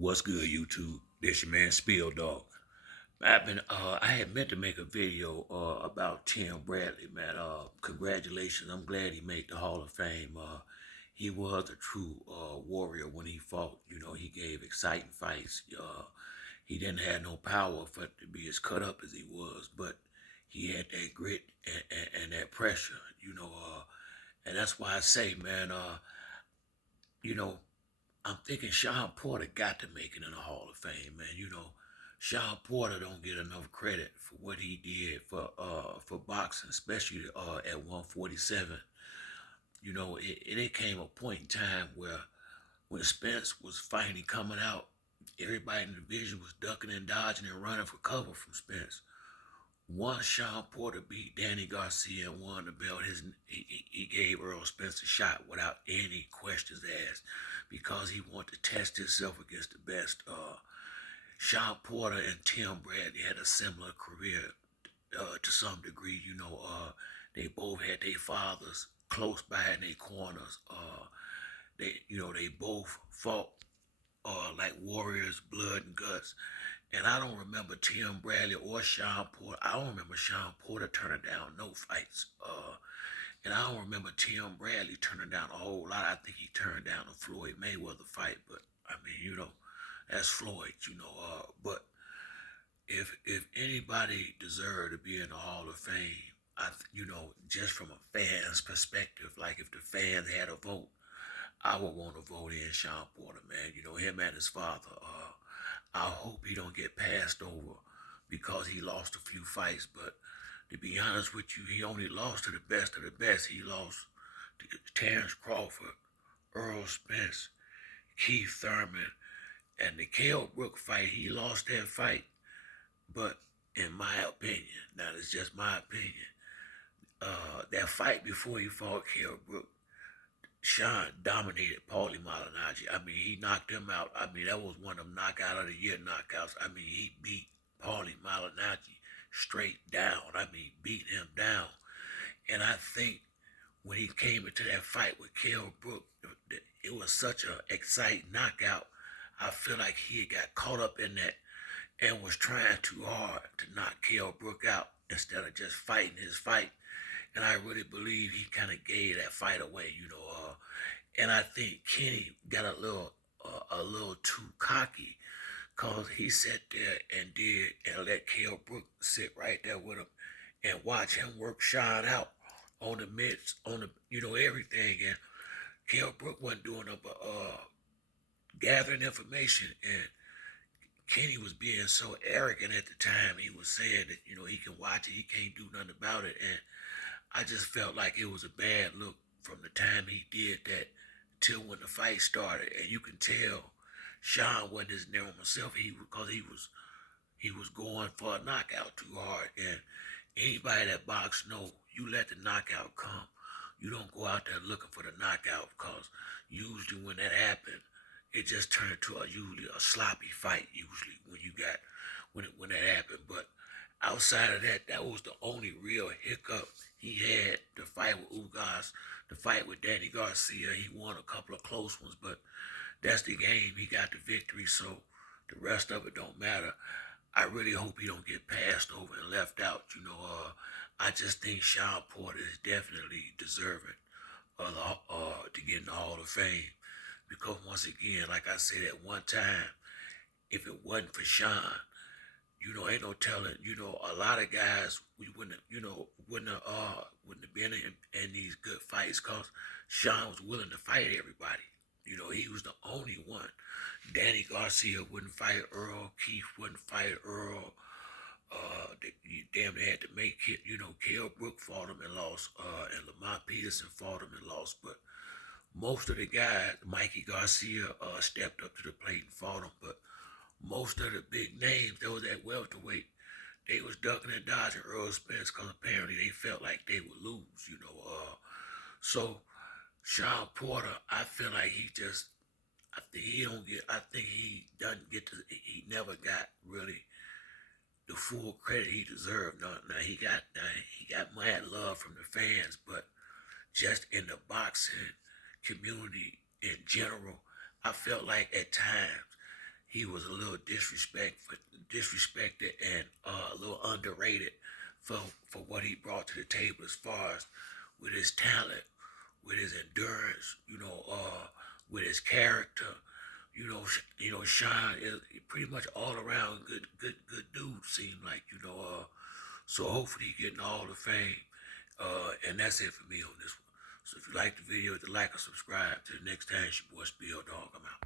What's good, YouTube? This your man Spill Dog. I had meant to make a video about Tim Bradley, man. Congratulations. I'm glad he made the Hall of Fame. He was a true warrior when he fought. You know, he gave exciting fights. He didn't have no power for it to be as cut up as he was, but he had that grit and that pressure, and that's why I say, man, you know, I'm thinking Shawn Porter got to make it in the Hall of Fame, man. Shawn Porter don't get enough credit for what he did for boxing, especially at 147. It came a point in time where when Spence was finally coming out, everybody in the division was ducking and dodging and running for cover from Spence. Once Shawn Porter beat Danny Garcia and won the belt, he gave Earl Spence a shot without any questions asked because he wanted to test himself against the best. Shawn Porter and Tim Bradley had a similar career to some degree. They both had their fathers close by in their corners. They both fought like warriors, blood and guts. And I don't remember Tim Bradley or Shawn Porter. I don't remember Shawn Porter turning down no fights. And I don't remember Tim Bradley turning down a whole lot. I think he turned down a Floyd Mayweather fight, but I mean, that's Floyd. But if anybody deserved to be in the Hall of Fame, just from a fan's perspective, like if the fans had a vote, I would want to vote in Shawn Porter, man. Him and his father. I hope he don't get passed over because he lost a few fights. But to be honest with you, he only lost to the best of the best. He lost to Terrence Crawford, Earl Spence, Keith Thurman, and the Kell Brook fight. He lost that fight. But in my opinion, now it's just my opinion, that fight before he fought Kell Brook, Shawn dominated Paulie Malignaggi. I mean, he knocked him out. I mean, that was one of them knockout of the year knockouts. I mean, he beat Paulie Malignaggi straight down. I mean, beat him down. And I think when he came into that fight with Kell Brook, it was such an exciting knockout. I feel like he had got caught up in that and was trying too hard to knock Kell Brook out instead of just fighting his fight. And I really believe he kind of gave that fight away, and I think Kenny got a little too cocky because he sat there and let Kell Brook sit right there with him and watch him work Shawn out on the mitts, on everything. And Kell Brook wasn't doing no but gathering information, and Kenny was being so arrogant at the time. He was saying that, he can watch it, he can't do nothing about it. And I just felt like it was a bad look from the time he did that till when the fight started. And you can tell Shawn wasn't his normal self. Because he was going for a knockout too hard. And anybody that box know, you let the knockout come. You don't go out there looking for the knockout because usually when that happened, it just turned to usually a sloppy fight. Usually when that happened, but outside of that, that was the only real hiccup he had. The fight with Ugas, the fight with Danny Garcia, he won a couple of close ones, but that's the game. He got the victory, so the rest of it don't matter. I really hope he don't get passed over and left out. I just think Shawn Porter is definitely deserving of to get in the Hall of Fame because once again, like I said at one time, if it wasn't for Shawn, ain't no telling. A lot of guys we wouldn't have been in these good fights because Shawn was willing to fight everybody. He was the only one. Danny Garcia wouldn't fight Earl. Keith wouldn't fight Earl. You damn near had to make it. Kell Brook fought him and lost. And Lamont Peterson fought him and lost. But most of the guys, Mikey Garcia stepped up to the plate and fought him. But most of the big names that was at welterweight, they was ducking and dodging Earl Spence because apparently they felt like they would lose, So Shawn Porter, I feel like I think he doesn't get he never got really the full credit he deserved. Now he got mad love from the fans, but just in the boxing community in general, I felt like at times he was a little disrespected and a little underrated for what he brought to the table as far as with his talent, with his endurance, with his character. Shawn is pretty much all around good dude. Seemed like so hopefully he getting all the fame. And that's it for me on this one. So if you like the video, hit the like or subscribe. Till the next time, it's your boy Spill Dog. I'm out.